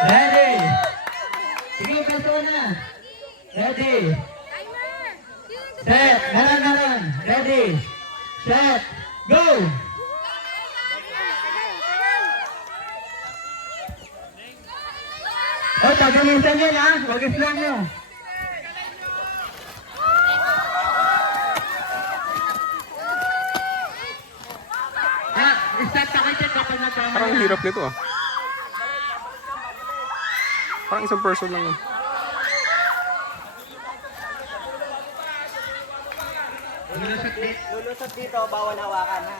Ready. Sige, peso na. Ready. Set. Naran. Ready. Set. Go. Oh, tagalisan yan ha. Huwag islam nyo. Start na kayo kapag nagkamali. Parang hirap nito ah. Parang isang person lang yun. Lulusot dito, bawal hawakan ha.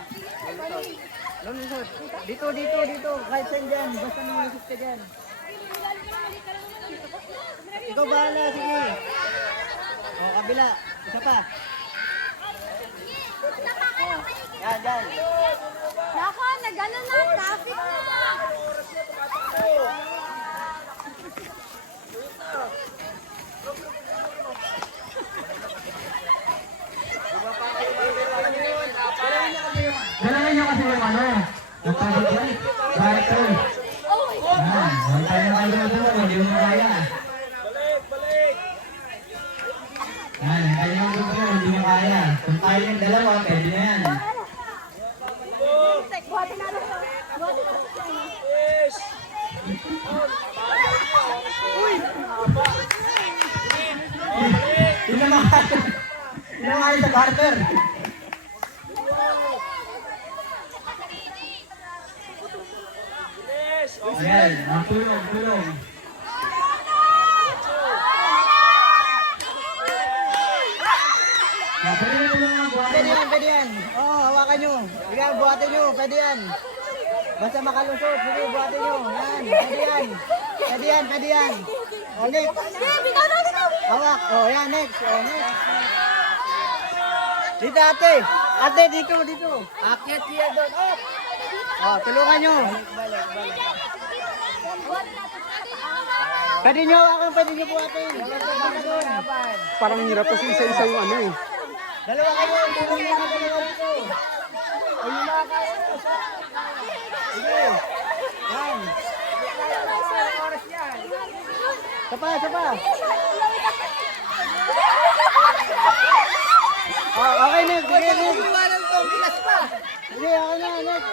Lulusot. Dito. Kahit saan dyan, basta lulusot ka dyan. Ikaw bahala, sige. O, kabila. Isa pa. O, yan. Nako, nag-ano na, traffic na. Galawin nyo kasi yung ano. Yung traffic light. Right turn. Huwag tayo na kayo doon. Hindi mo kaya. Tayo na doon. Hindi mo kaya. Kung tayo ng dalawa, pwede na yan. Buhatin na lang. Hindi na makaya. Hindi na makaya sa barter. Ayan, tulong. Pwede yan. O, hawakan nyo. Sige, buhatin nyo. Pwede yan. Basta makalusot. Sige, buhatin nyo. Yan, pwede yan. O, next. Hawak. O, yan, next. Dito, ate. Ate, dito. Akit siya doon. O, tulungan nyo. Pwede nyo buhatin. Parang hirap kasi isa-isa yung ano eh. Dalawa kayo. Tulungan nyo dalawa dito. Ayun na kayo. Sige. Yan. Sapa. Oh, okay, next. Sige, okay na, next.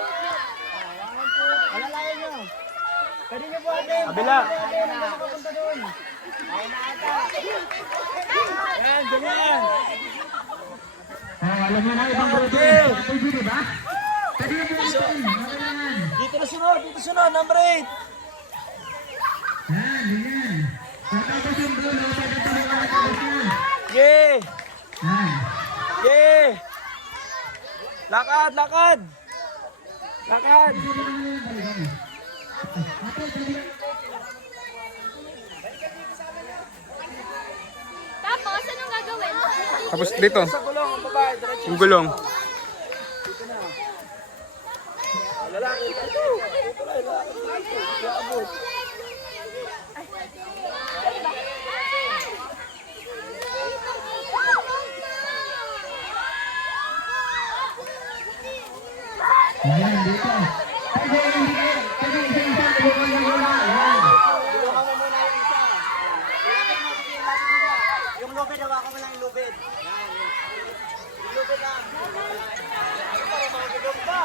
Alalayan nyo. Pwede nyo po atin. Kabila. Papunta doon. Yan, ganyan. Alam mo na ibang grupo. Pwede di ba? Pwede na po ito. Dito sunod, number 8. Ganyan. Tapos yung dulo, pwede ito na nakatapos na. Yeah. Yan. Yeah. Lakad. Tapos, anong gagawin? Tapos dito, Sa gulong, ang babae, diretso. yung gulong. Lalaki. Ayan, dito. Pwede isa-isa. Tulungan nyo muna. Ayan. Tulungan mo muna yung isa. Ilapit mo. Yung lubid, hawakan mo lang yung lubid. Yan. Yung lubid lang. Para makagulong pa.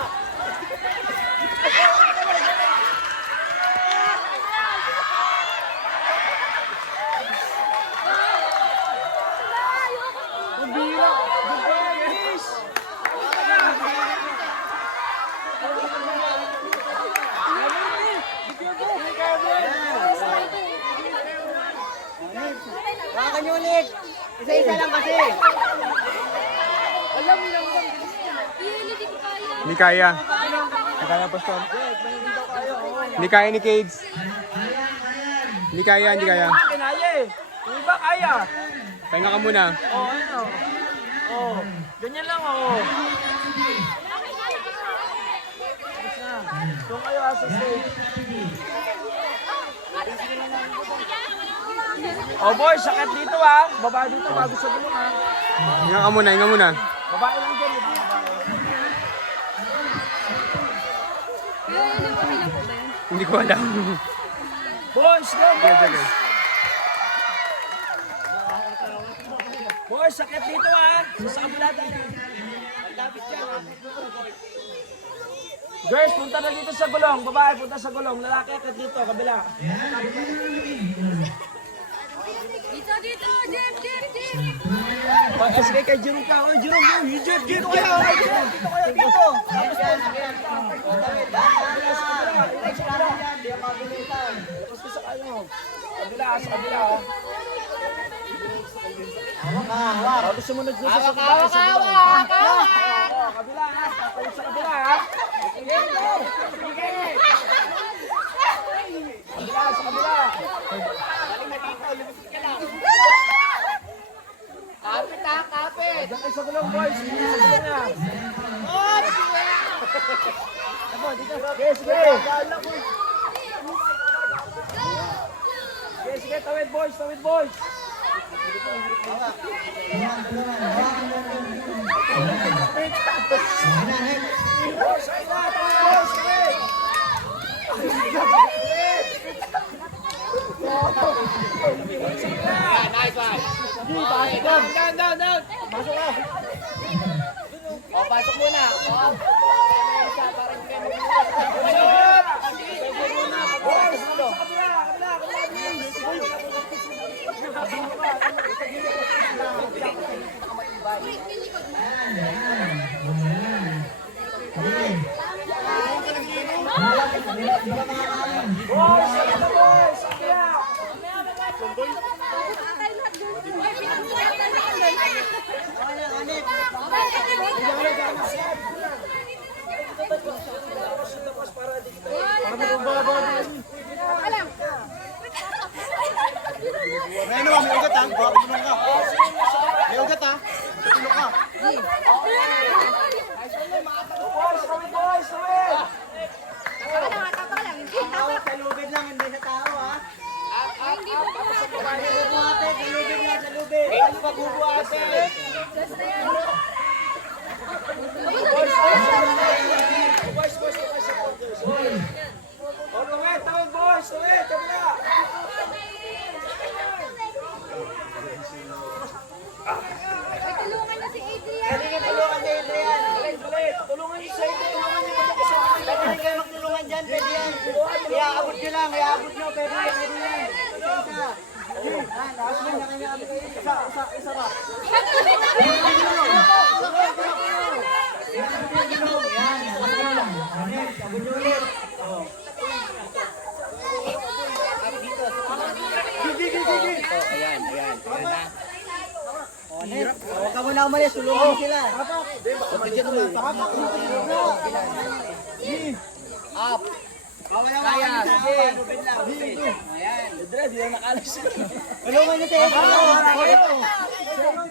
Hawakan nyo ulit. Isa-isa lang kasi. Hindi kaya. Pastor. Hindi kaya ni Cades. Hindi kaya. Kinaya eh. Yung iba kaya. Pahinga ka muna. Ganyan lang Doon kayo associate. Boy, sakit dito Baba dito bago sa gulong Hinga ka muna. Babae lang dyan. Hindi ko alam. Boys, go, boys! Boys, sakit dito ha! Sa kabila tayo. Lapit dyan ha. Girls, punta na dito sa gulong. Babae, punta sa gulong. Lalaki, akit dito, kabila. Dito, dito, Jeff, Jeff, Jeff. Sige kay Jerome ka. Oy, Jerome, Jeff, dito kaya. Dito kaya, dito. Tapos sa kayo. Kabila, sa kabila ha. Hawak. Sumunod dito sa kabila. Hawak. Kabila ha. Tayo sa kabila ha. Kabila, sa kabila. Kapit ha, kapit. Diyan kayo sa gulong, boys. Sige, sige na. Sige, sige. Sige, sige. Tawid, boys. Tawid, boys. Boys, ay na. Tawid, boys. Tawid. Nice one. Down. Masuk ka. O, pasok muna. O. Boys, sa kabila. Boys, sa kabila, boys. Sa kabila. May ugat ha. May ugat ha. Tulog ka. Boys, boys, tawid. Sa lubid lang, hindi sa tao ha. Bubuhate, sa lubid lang, sa lubid. Ano pa bubuhate? Boys, supporters. O, tawid, boys, tawid, kabila. Tulungan na si Adrian. Halika, tulungan ni Adrian. Balit. Tulungan niyo sa inyo. Tulungan niyo pa sa akin. Pwede kayo magtulungan dyan, pwede yan. Iaabot nyo lang, iaabot nyo, pwede yan. Isa. Taas mo na kanya. Isa ba? Huwag ka muna umalis, tulungan mo sila. Up. Kaya, sige. Dre, di na nakalis. Tulungan nyo si Adrian. Tulungan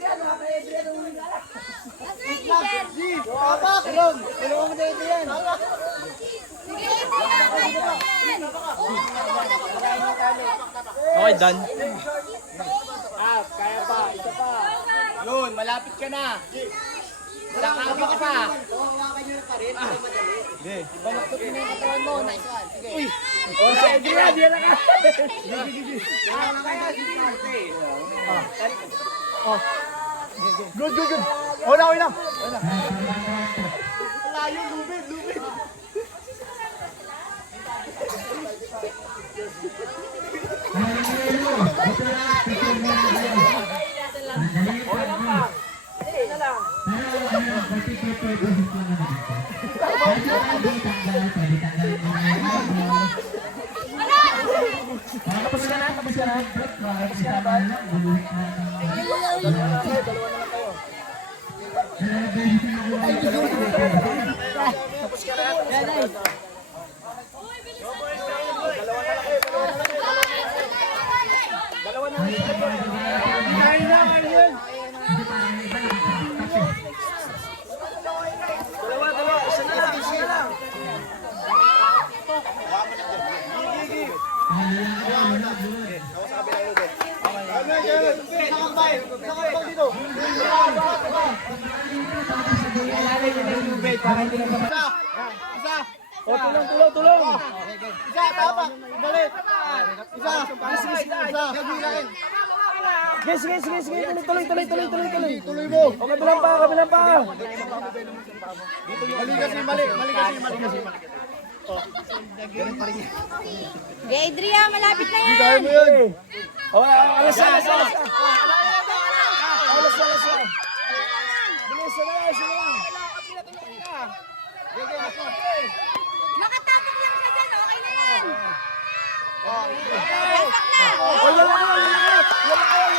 mo si Adrian. Okay, done. Up, kaya pa, isa pa. Yun, malapit ka na. Nakaba ka pa. Hawakan nyo na pa rin, para madali. Balaktot mo na yung katawan mo. Nice one. Sige. O, si Adrian, di na nakalis. Kaya, sige. Good. Okay lang. Layo, lubid. Tapos ka na ba? Dalawa. Isa na lang. Isa. O, tulong. Isa, tapa. Galit. Isa. Sige. Tuloy. Tuloy mo. O, kabilang pa. Mali kasi, mali. Okay, Adria, malapit na yan. Kaya mo yun. O, alas. Alas. Makatapos lang siya dyan, okay na yan. O, wala kayo.